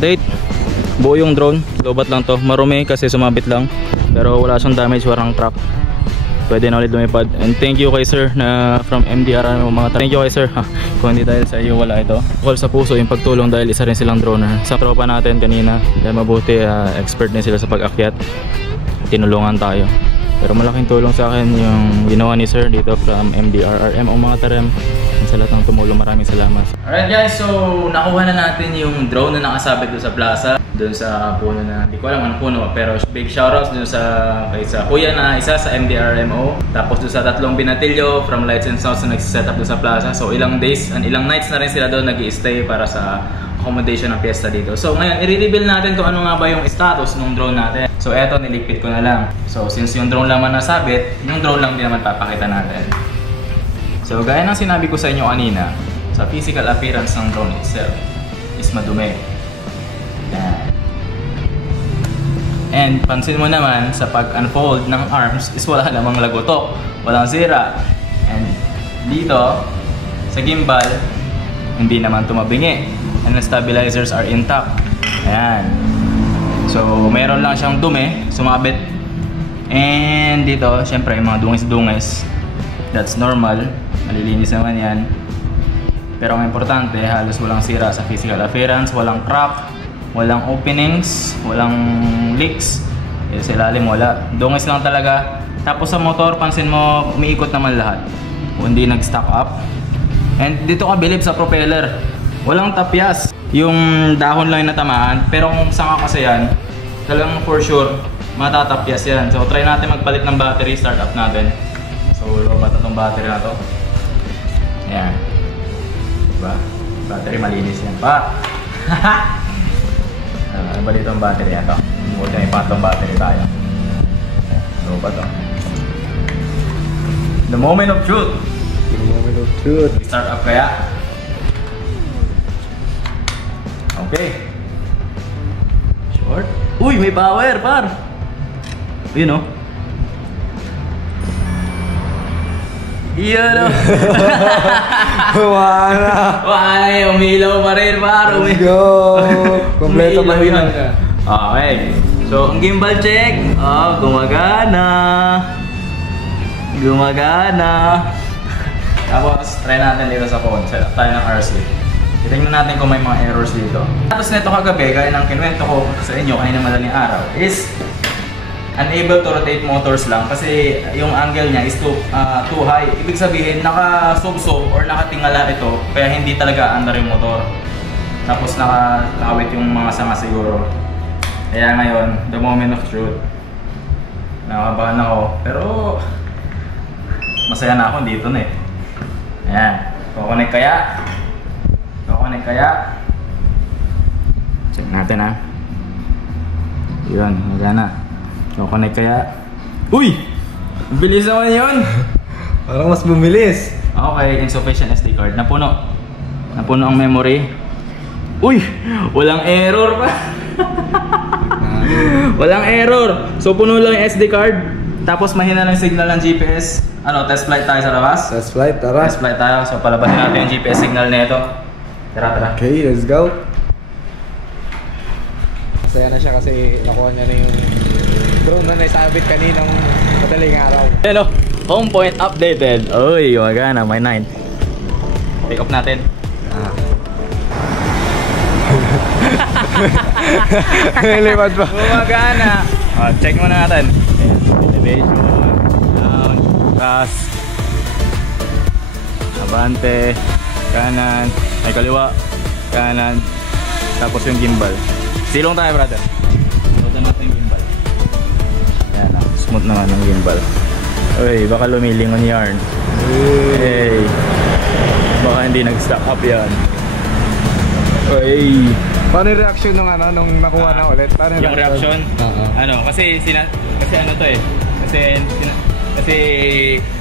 update. Buo yung drone, lobat lang to. Marumi kasi sumabit lang. Pero wala siyang damage, warang crack. Pwede na ulit lumipad. And thank you kay sir na from MDR. Thank you kay sir. Kung hindi dahil sa iyo wala ito. Call sa puso yung pagtulong dahil isa rin silang droner. Sa tropa natin kanina, dahil mabuti expert din sila sa pag-akyat. Tinulungan tayo. Pero malaking tulong sa akin yung ginawa ni sir dito from MDRRM o mga tarem. Sa lahat ng tumulong, maraming salamat. Alright guys, so nakuha na natin yung drone na nakasabit doon sa plaza. Doon sa puno na, hindi ko alam anong puno. Pero big shoutouts doon sa kuya na isa sa MDRMO. Tapos doon sa tatlong binatilyo from Lights and Sounds na nagsiset up doon sa plaza. So ilang days and ilang nights na rin sila doon nag-i-stay para sa accommodation ng piyesta dito. So ngayon, i-reveal natin kung ano nga ba yung status ng drone natin. So eto, niligpit ko na lang. So since yung drone lang man nasabit, yung drone lang din naman papakita natin. So gaya ng sinabi ko sa inyo kanina, sa physical appearance ng drone itself is madumi. Yan. And pansin mo naman sa pag-unfold ng arms is wala namang lagotok, walang zira. And dito sa gimbal, hindi naman tumabingi. And the stabilizers are intact. Ayan. So meron lang siyang dumi, sumabit. And dito, syempre yung mga dungis-dungis, that's normal. Malilinis naman yan. Pero ang importante, halos walang sira sa physical appearance, walang crack, walang openings, walang leaks. Sa ilalim wala. Dungis lang talaga. Tapos sa motor, pansin mo, umiikot naman lahat. Hindi nag-stack up. And dito ka bilib sa propeller. Walang tapyas. Yung dahon lang yung natamaan. Pero kung sanga kasi yan, talagang for sure, matatapyas yan. So try natin magpalit ng battery, start up natin. So lobat na itong battery na to. Ayan. Diba? Battery malinis yan pa. Ano ba dito ang battery na to? Huwag na ipatong battery tayo. Lobat to. The moment of truth. The moment of truth. Start up kaya? Okay. Short. Uy, may power, par. Yun o. Iyan o. Wala yung umilaw pa rin, par. Let's go. Kompleto pa rin. Okay. So, ang gimbal check. Oh, gumagana. Gumagana. Tapos, try natin dito sa phone. Set up tayo ng RC. Tingnan natin kung may mga errors dito. Tapos nito kagabi, gaya ng kinuwento ko sa inyo kanina madaling araw, is unable to rotate motors lang kasi yung angle niya is too high. Ibig sabihin, naka-sub-sub or nakatingala ito, kaya hindi talaga under yung motor. Tapos nakawit yung mga sanga siguro. Kaya ngayon, the moment of truth. Nakakabahan ako, pero masaya na ako dito na eh. Ayan, kukonek kaya. Kukonek kaya. Check natin ha. Yun, magana. Kukonek kaya. Uy! Bilis naman yun! Parang mas bumilis. Okay, insufficient SD card. Napuno. Napuno ang memory. Uy! Walang error pa! Walang error! So puno lang yung SD card. Tapos mahina lang signal ng GPS. Ano, test flight tayo sa labas? Test flight, tara. Test flight tayo. So palabasin natin yung GPS signal nito. Tara, tara. Okay, let's go. Masaya na siya kasi nakuha niya na yung drone na naisabit kaninang madaling araw. Hello, home point updated. Uy, magana, may 9. Take off natin. Lipad pa. Gumagana. Check muna natin. Elevation, down, taas, abante, kanan, ay kaliwa, kanan, tapos yung gimbal. Silong tayo, brother. Silong natin yung gimbal. Ayan, smooth naman yung gimbal. Uy, baka lumilingon yarn. Hey, baka hindi nag-stack up yan. Uy. Paano yung reaction nung ano, nung nakuha na ulit? Paano yung reaction? Ano, kasi ano to eh. Kasi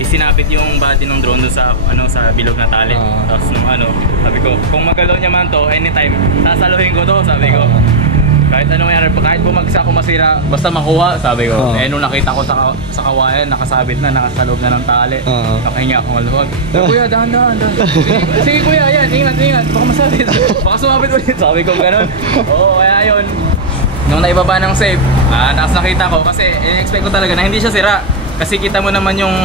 isinapit yung body ng drone doon sa sa bilog na tali. Tapos nung sabi ko, kung magalaw niya man to anytime, sasaluhin ko to, sabi ko. Kahit anong mangyari, kahit bumagsak o masira, basta makuha, sabi ko. Eh nung nakita ko sa kawayan, nakasabit na, nasa loob na ng tali. Nakahinga akong maluwag. Kuya, dahan. Sige kuya, yan, ingat. Baka masabit. Baka sumabit ulit. Sabi ko gano'n. Oo, kaya yun. Nung naibaba ng safe, nakita ko kasi in-expect ko talaga na hindi siya sira. Kasi kita mo naman yung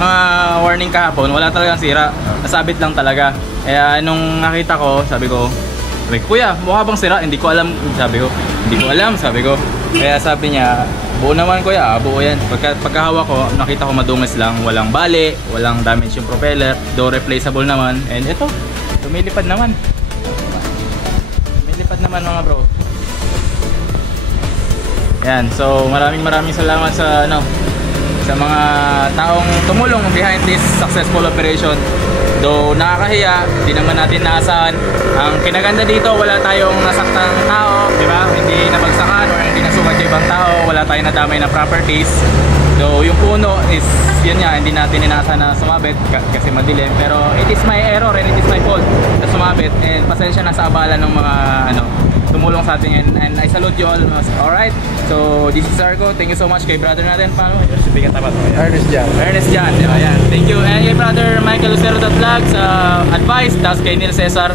mga warning kahapon, wala talagang sira. Nasabit lang talaga. Kaya nung nakita ko, sabi ko, kuya, mukha bang sira? Hindi ko alam, sabi ko. Kaya sabi niya, buo naman kuya, buo yan. Pagkahawa ko, nakita ko madungis lang, walang bali, walang damage yung propeller, door replaceable naman. And ito, lumilipad naman. Lumilipad naman mga bro. Yan, so maraming salamat sa sa mga taong tumulong behind this successful operation. Though nakakahiya, di naman natin naasahan. Ang kinaganda dito, wala tayong nasaktang tao, di ba? Hindi nabagsakan or hindi nasukat yung ibang tao, wala tayong nadamay na properties. So yung puno is, yun nga, hindi natin inaasahan na sumabit kasi madilim. Pero it is my error and it is my fault na sumabit. And pasensya na sa abala ng mga tumulong sa atin, and I salute you all. Alright, so this is Arco. Thank you so much kay brother natin. Paano? Ernest Jan. Ayan. Thank you. And kay brother Michael Lucero.vlog sa advice. Tapos kay Neil Cesar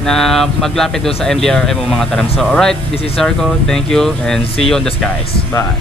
na maglapit doon sa MDRM mga taram. So alright, this is Arco. Thank you and see you on the skies. Bye.